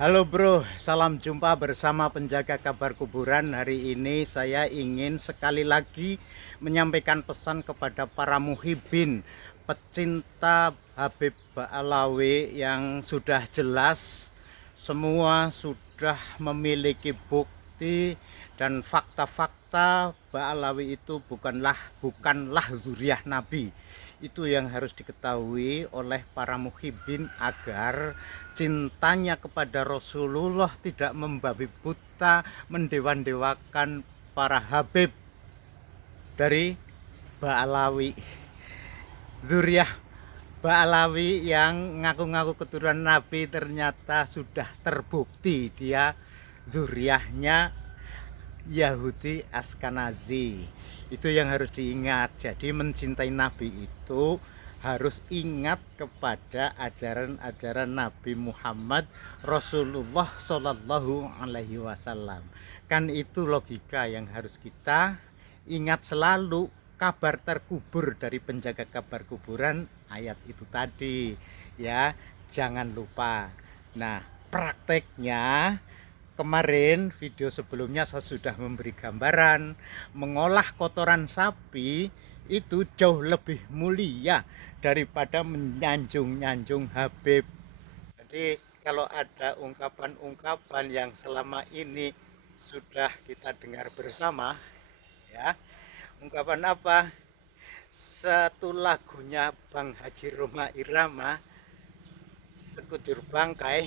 Halo bro, salam jumpa bersama penjaga kabar kuburan. Hari ini saya ingin sekali lagi menyampaikan pesan kepada para muhibin, pecinta Habib Ba'alawi yang sudah jelas semua sudah memiliki bukti dan fakta-fakta Ba'alawi itu bukanlah zuriat Nabi. Itu yang harus diketahui oleh para muhibin agar cintanya kepada Rasulullah tidak membabi buta, mendewa-dewakan para habib dari Ba'alawi. Zuriyah Ba'alawi yang ngaku-ngaku keturunan Nabi ternyata sudah terbukti dia zuriyahnya Yahudi Askanazi. Itu yang harus diingat. Jadi mencintai Nabi itu harus ingat kepada ajaran-ajaran Nabi Muhammad Rasulullah Shallallahu Alaihi Wasallam. Kan itu logika yang harus kita ingat selalu. Kabar terkubur dari penjaga kabar kuburan, ayat itu tadi ya, jangan lupa. Nah, prakteknya kemarin video sebelumnya saya sudah memberi gambaran mengolah kotoran sapi itu jauh lebih mulia daripada menyanjung-nyanjung Habib. Jadi kalau ada ungkapan-ungkapan yang selama ini sudah kita dengar bersama ya, ungkapan apa? Satu lagunya Bang Haji Roma Irama, sekujur bangkai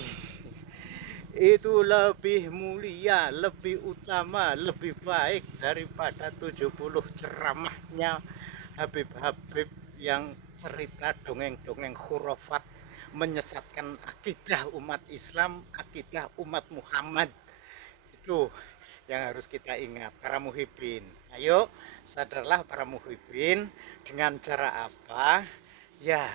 itu lebih mulia, lebih utama, lebih baik daripada 70 ceramahnya Habib-Habib yang cerita dongeng-dongeng khurafat menyesatkan akidah umat Islam, akidah umat Muhammad. Itu yang harus kita ingat para muhibin. Ayo sadarlah para muhibin, dengan cara apa? Ya,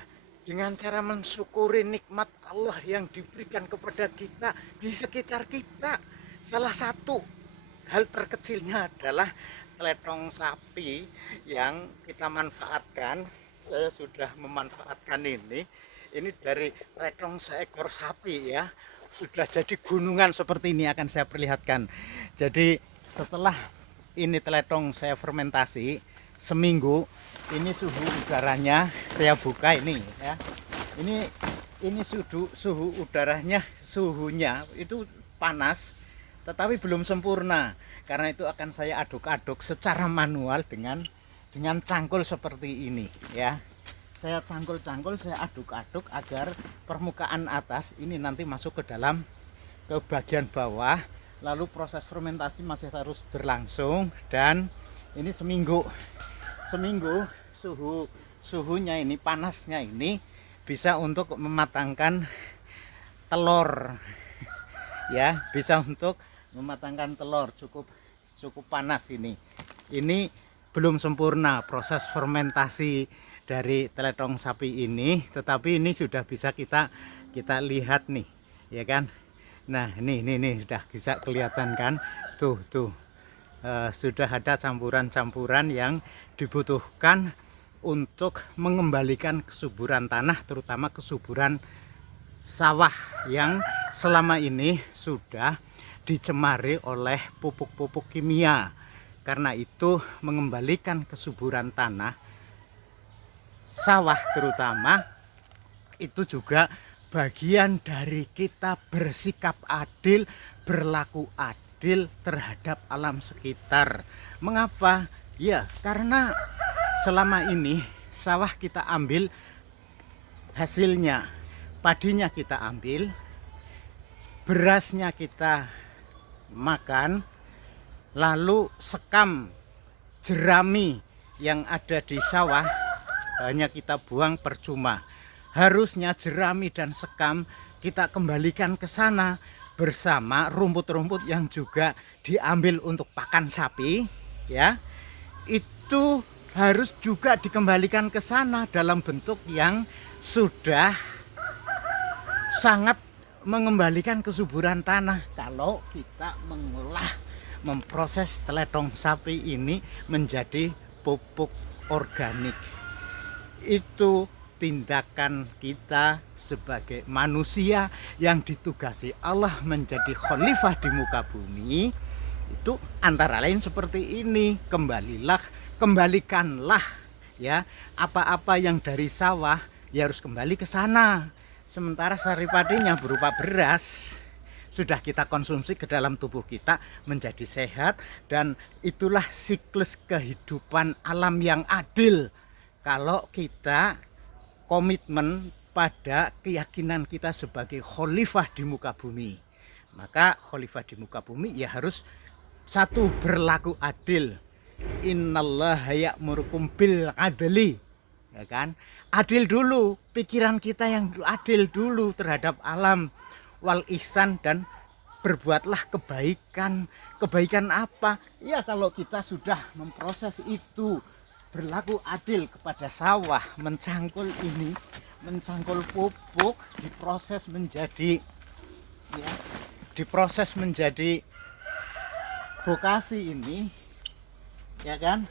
dengan cara mensyukuri nikmat Allah yang diberikan kepada kita di sekitar kita. Salah satu hal terkecilnya adalah teletong sapi yang kita manfaatkan. Saya sudah memanfaatkan ini dari teletong seekor sapi ya, sudah jadi gunungan seperti ini. Akan saya perlihatkan. Jadi setelah ini teletong saya fermentasi seminggu, ini suhu udaranya saya buka ini ya, ini suhu udaranya, suhunya itu panas tetapi belum sempurna. Karena itu akan saya aduk-aduk secara manual dengan cangkul seperti ini ya. Saya cangkul-cangkul, saya aduk-aduk agar permukaan atas ini nanti masuk ke dalam, ke bagian bawah. Lalu proses fermentasi masih harus berlangsung, dan ini seminggu suhunya ini, panasnya ini bisa untuk mematangkan telur ya, bisa untuk mematangkan telur. Cukup panas ini belum sempurna proses fermentasi dari teletong sapi ini, tetapi ini sudah bisa kita lihat nih ya kan. Nah ini sudah bisa kelihatan kan, tuh sudah ada campuran-campuran yang dibutuhkan untuk mengembalikan kesuburan tanah, terutama kesuburan sawah yang selama ini sudah dicemari oleh pupuk-pupuk kimia. Karena itu mengembalikan kesuburan tanah sawah terutama itu juga bagian dari kita bersikap adil, berlaku adil terhadap alam sekitar. Mengapa? Ya, karena selama ini sawah kita ambil hasilnya, padinya kita ambil, berasnya kita makan, lalu sekam jerami yang ada di sawah hanya kita buang percuma. Harusnya jerami dan sekam kita kembalikan ke sana bersama rumput-rumput yang juga diambil untuk pakan sapi ya. Itu harus juga dikembalikan ke sana dalam bentuk yang sudah sangat mengembalikan kesuburan tanah. Kalau kita memproses teletong sapi ini menjadi pupuk organik, itu tindakan kita sebagai manusia yang ditugasi Allah menjadi khalifah di muka bumi itu antara lain seperti ini. Kembalikanlah ya apa-apa yang dari sawah ya harus kembali ke sana. Sementara sari padinya berupa beras sudah kita konsumsi ke dalam tubuh kita menjadi sehat, dan itulah siklus kehidupan alam yang adil. Kalau kita komitmen pada keyakinan kita sebagai khalifah di muka bumi, maka khalifah di muka bumi ya harus satu, berlaku adil. Innallaha ya'murukum bil adli, ya kan? Adil dulu, pikiran kita yang adil dulu terhadap alam, wal ihsan, dan berbuatlah kebaikan. Kebaikan apa? Ya kalau kita sudah memproses itu, berlaku adil kepada sawah, mencangkul ini, mencangkul pupuk, diproses menjadi ya, diproses menjadi vokasi ini, ya kan?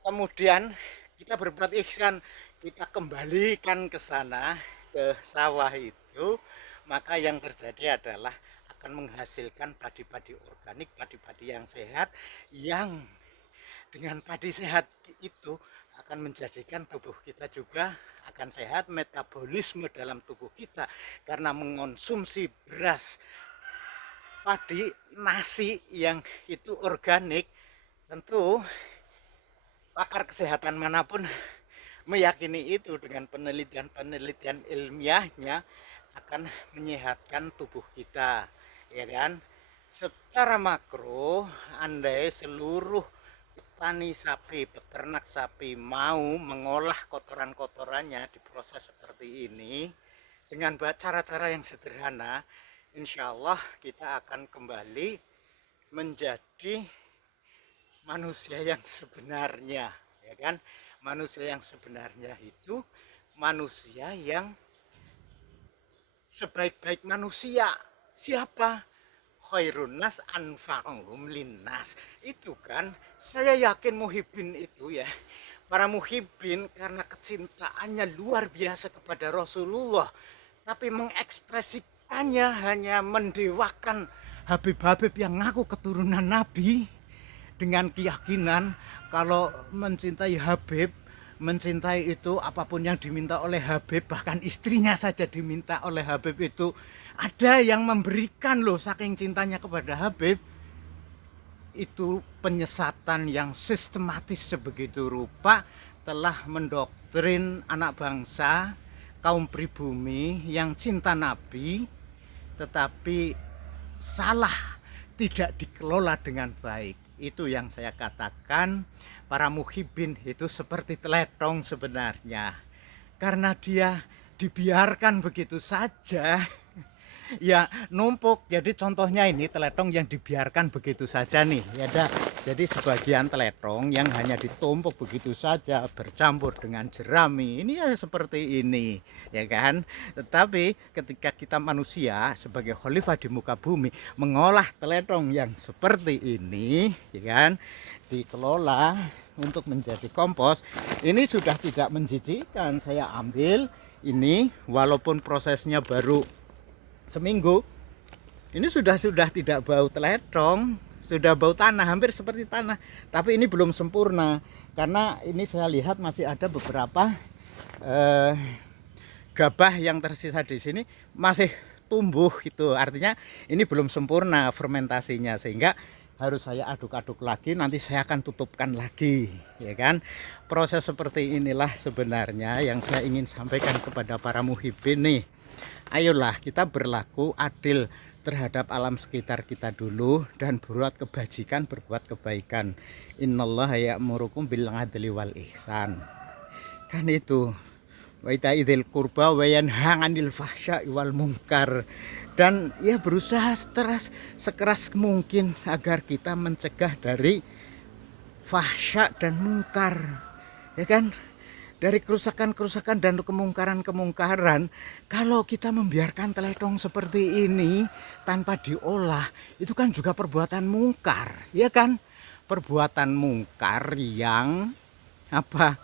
Kemudian kita berbuat ihsan, kita kembalikan ke sana, ke sawah itu, maka yang terjadi adalah akan menghasilkan padi-padi organik, padi-padi yang sehat, yang dengan padi sehat itu akan menjadikan tubuh kita juga akan sehat, metabolisme dalam tubuh kita karena mengonsumsi beras, padi, nasi yang itu organik. Tentu pakar kesehatan manapun meyakini itu dengan penelitian ilmiahnya akan menyehatkan tubuh kita, ya kan? Secara makro, andai seluruh petani sapi, peternak sapi mau mengolah kotoran-kotorannya diproses seperti ini dengan cara-cara yang sederhana, insya Allah kita akan kembali menjadi manusia yang sebenarnya, ya kan? Manusia yang sebenarnya itu manusia yang sebaik-baik manusia. Siapa? Khairun nas anfa'uhum linnas. Itu kan saya yakin muhibbin itu ya, para muhibbin karena kecintaannya luar biasa kepada Rasulullah, tapi mengekspresikannya hanya mendewakan Habib-habib yang ngaku keturunan Nabi dengan keyakinan kalau mencintai Habib, mencintai itu apapun yang diminta oleh Habib, bahkan istrinya saja diminta oleh Habib itu ada yang memberikan loh, saking cintanya kepada Habib. Itu penyesatan yang sistematis sebegitu rupa telah mendoktrin anak bangsa, kaum pribumi yang cinta Nabi tetapi salah, tidak dikelola dengan baik. Itu yang saya katakan, para muhibbin itu seperti teletong sebenarnya, karena dia dibiarkan begitu saja ya numpuk. Jadi contohnya ini teletong yang dibiarkan begitu saja nih ya dah. Jadi sebagian teletong yang hanya ditumpuk begitu saja bercampur dengan jerami, ini ya seperti ini, ya kan? Tetapi ketika kita manusia sebagai khalifah di muka bumi mengolah teletong yang seperti ini, ya kan, dikelola untuk menjadi kompos, ini sudah tidak menjijikkan. Saya ambil ini walaupun prosesnya baru seminggu, ini sudah tidak bau teletong, sudah bau tanah, hampir seperti tanah. Tapi ini belum sempurna karena ini saya lihat masih ada beberapa gabah yang tersisa di sini masih tumbuh gitu. Artinya ini belum sempurna fermentasinya, sehingga harus saya aduk-aduk lagi, nanti saya akan tutupkan lagi, ya kan? Proses seperti inilah sebenarnya yang saya ingin sampaikan kepada para muhibbin nih. Ayolah kita berlaku adil terhadap alam sekitar kita dulu dan berbuat kebajikan, berbuat kebaikan. Innallaha ya'murukum bil adli wal ihsan. Kan itu. Wa ita'idil qurba wa yanha 'anil fahsya'i wal munkar. Dan ya berusaha sekeras mungkin agar kita mencegah dari fahsya dan mungkar, ya kan? Dari kerusakan-kerusakan dan kemungkaran-kemungkaran. Kalau kita membiarkan teletong seperti ini tanpa diolah, itu kan juga perbuatan mungkar, ya kan? Perbuatan mungkar yang apa?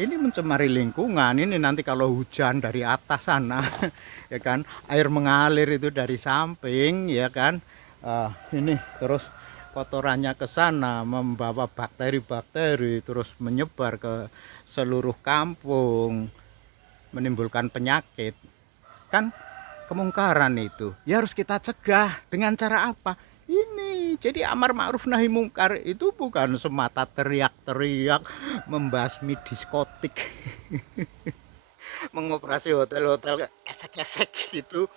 ini mencemari lingkungan. Ini nanti kalau hujan dari atas sana ya kan, air mengalir itu dari samping ya kan. Ini terus kotorannya ke sana membawa bakteri-bakteri terus menyebar ke seluruh kampung, menimbulkan penyakit. Kan kemungkaran itu. Ya harus kita cegah dengan cara apa? Ini. Jadi amar ma'ruf nahi mungkar itu bukan semata teriak-teriak membasmi diskotik, mengoperasi hotel-hotel esek-esek gitu.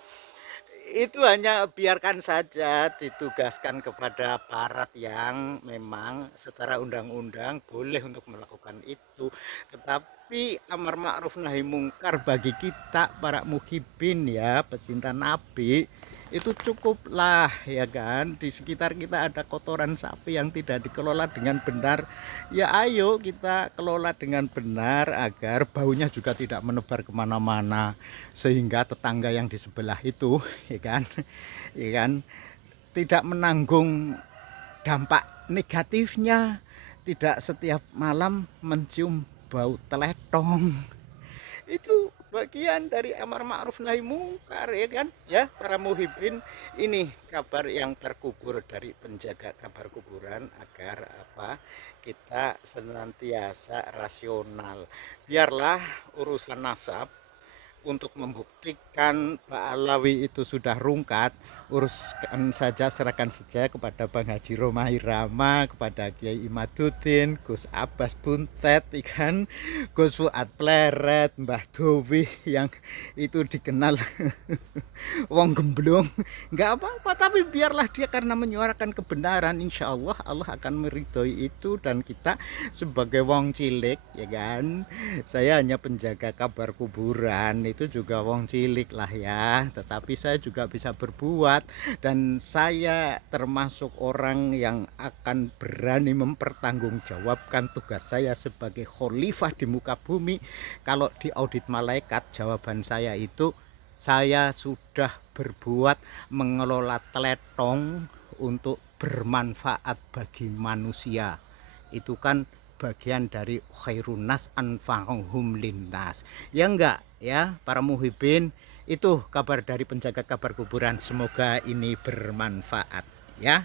Itu hanya biarkan saja, ditugaskan kepada aparat yang memang secara undang-undang boleh untuk melakukan itu. Tetapi amar ma'ruf nahi mungkar bagi kita para muhibin ya, pecinta Nabi, itu cukuplah ya kan. Di sekitar kita ada kotoran sapi yang tidak dikelola dengan benar, ya ayo kita kelola dengan benar agar baunya juga tidak menebar kemana-mana, sehingga tetangga yang di sebelah itu ya kan, ya kan, tidak menanggung dampak negatifnya, tidak setiap malam mencium bau teletong. Itu bagian dari amar ma'ruf nahi mungkar ya kan, ya para muhibin. Ini kabar yang terkubur dari penjaga kabar kuburan agar apa, kita senantiasa rasional. Biarlah urusan nasab untuk membuktikan Pak Alawi itu sudah rungkat, uruskan saja, serahkan saja kepada Bang Haji Romahi Rama, kepada Kiai Imaduddin, Gus Abbas Buntet, ikan Gus Fuad Pleret, Mbah Dowi yang itu dikenal wong gemblong. Nggak apa-apa, tapi biarlah dia, karena menyuarakan kebenaran, insya Allah Allah akan meridhoi itu. Dan kita sebagai wong cilik ya kan, saya hanya penjaga kabar kuburan, itu juga wong cilik lah ya, tetapi saya juga bisa berbuat. Dan saya termasuk orang yang akan berani mempertanggungjawabkan tugas saya sebagai khalifah di muka bumi. Kalau di audit malaikat, jawaban saya itu, saya sudah berbuat mengelola teletong untuk bermanfaat bagi manusia. Itu kan bagian dari khairun nas anfa'uhum linnas. Ya enggak ya para muhibin, itu kabar dari penjaga kabar kuburan. Semoga ini bermanfaat ya.